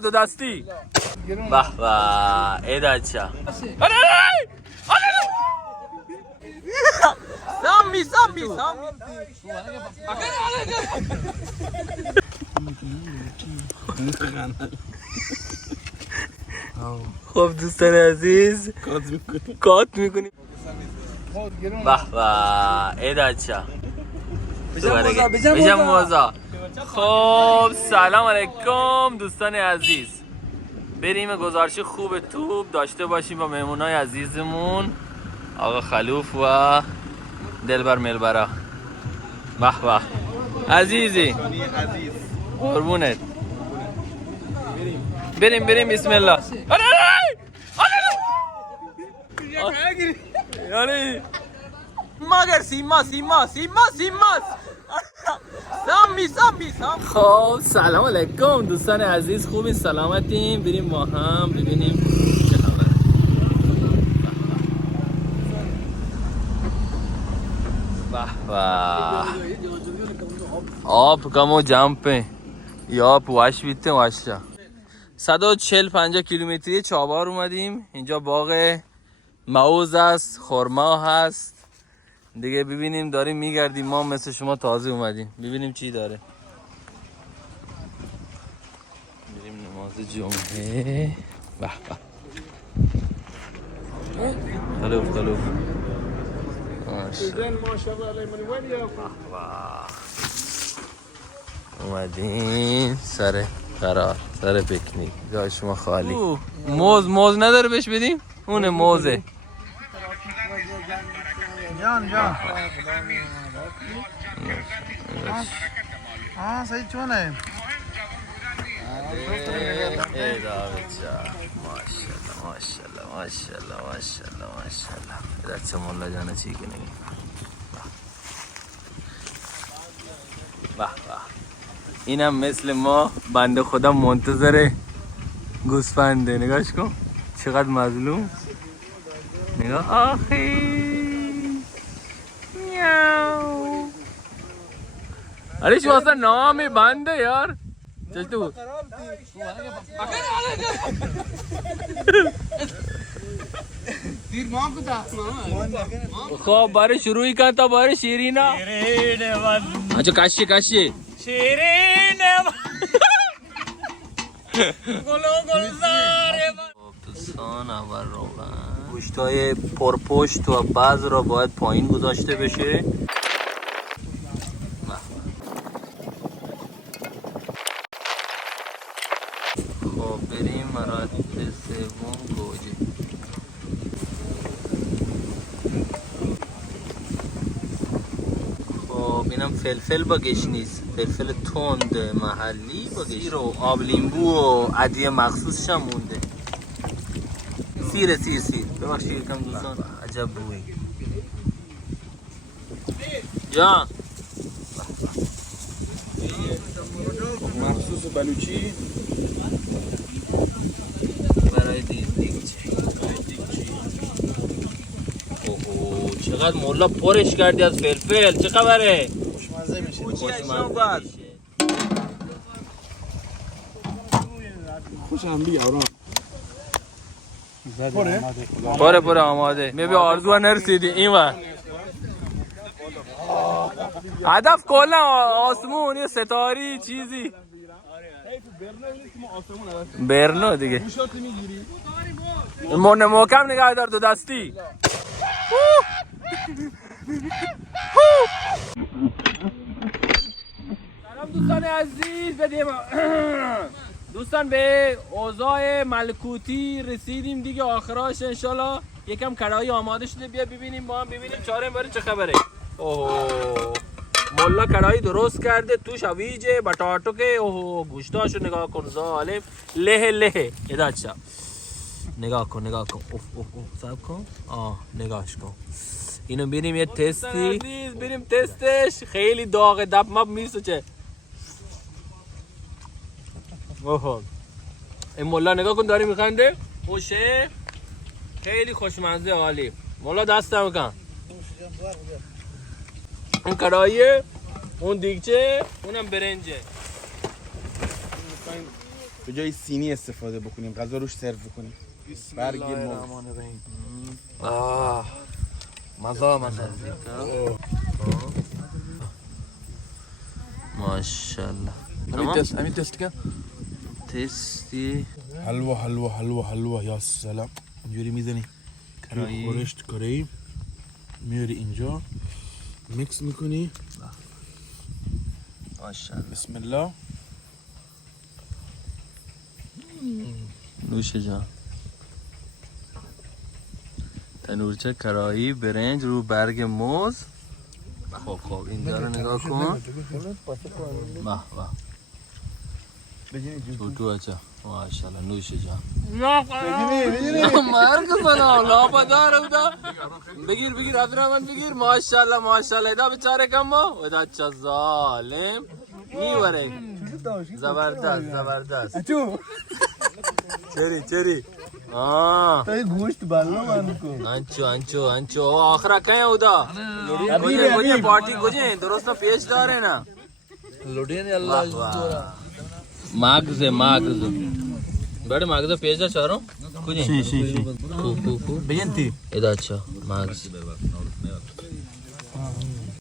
دو دستی به به عید بچه سامی خب دوستان عزیز کات میکنیم به به عید بچه بجم موزا. خب سلام علیکم دوستان عزیز، بریم گزارش خوب توپ داشته باشیم با مهمونای عزیزمون آقا خلوف و دلبر ملبرا. به به عزیزی قربونت. بریم بسم الله. یعنی مگر سیما سامی. خب سلام علیکم دوستان عزیز، خوبی سلامتیم؟ بریم با هم ببینیم چه خبره. به آب کمو جمپه یا واش بیته واشا 140-50 کیلومتری چابهار اومدیم. اینجا باغ موز است، خرما هست دیگه. ببینیم داریم میگردیم، ما مثل شما تازه اومدیم ببینیم چی داره. بریم نماز جمعه. به به خلوف اومدین سر قرار، سر پیکنیک. جای شما خالی. موز نداره بهش بدیم؟ اونه موزه. جان صحیح چونه ماشاءالله بچه مولا جانه چی کنه. به اینم مثل ما بنده خدا منتظر گوسفنده. نگاش کن چقدر مظلوم. نگاه آخی میاو. अरे شو اصلا نامی بنده یار چطور خب برای شروعی کن تا برای شیرینا اچھا کاشی شیرین دوستان اول روغن گوشتای پرپشت و بعض را باید پایین گذاشته بشه. خب بریم مرحله سوم گوجه. خب اینم فلفل با گشنیز، فلفل تند محلی با گشنیز و آب لیمبو و عدیه مخصوصش هم مونده. سیر ببخشید یکم دوستان عجب بوی جان مخصوص بلوچی برای دیگچه. اوه چقدر مولا پرش کردی از فلفل. چه خبره؟ خوشمزه میشه. خوشم بیارم پره آماده. می آرزو ها نرسیدی این وقت. هدف کلا آسمون یه ستاری چیزی برنو دیگه. محکم نگاه دار دو دستی. سلام دوستان عزیز، بدیم دوستان به اوضاع ملکوتی رسیدیم دیگه آخراش انشالله. یکم کڑاهی آماده شده، بیا ببینیم با هم ببینیم چاره باره چه خبره. اوه مولا کڑاهی درست کرده، توش هویجه بطاطو که اوه گوشتاشو نگاه کن ظالم له اداچا. نگاه کن اوف صبر کن. نگاهش کن. اینو بریم یه تستی بریم تستش. خیلی داغه دب مب میسوچه. اوه این مولا نگاه کن داری میخنده. خوشه خیلی خوشمزه عالی. مولا دستم کن. اون کڑاهیه، اون دیگچه، اونم برنجه. به جای سینی استفاده بکنیم، غذا روش سرو بکنیم. برگ موز. ماشاءالله. همین تست کن. تستی حلوا حلوا حلوا حلوا یا سلام. اینجوری میزنی کرایی. خورشت کاری میاری اینجا میکس میکنی. ماشاءالله. بسم الله. نوش جان. تنورچه کرایی برنج رو برگ موز. خب اینجا رو نگاه کن. واه واه. تو اچھا ماشاءالله نوش جان. مرگ سلام لاپدار بودا. بگیر عبدالرحمن بگیر. ماشاءالله ماشاءالله ادا بیچاره کما ادا اچھا ظالم میوره. زبردست چری تو گوشت بالا من کو. انچو آخرا کہیں ادا مجھے پارٹی کجے درست پیش دار ہے نا لوڈین اللہ جورا. ماغز بڑے ماغز پیش دا چاروں کجے شی کو بینتی ادا اچھا ماغز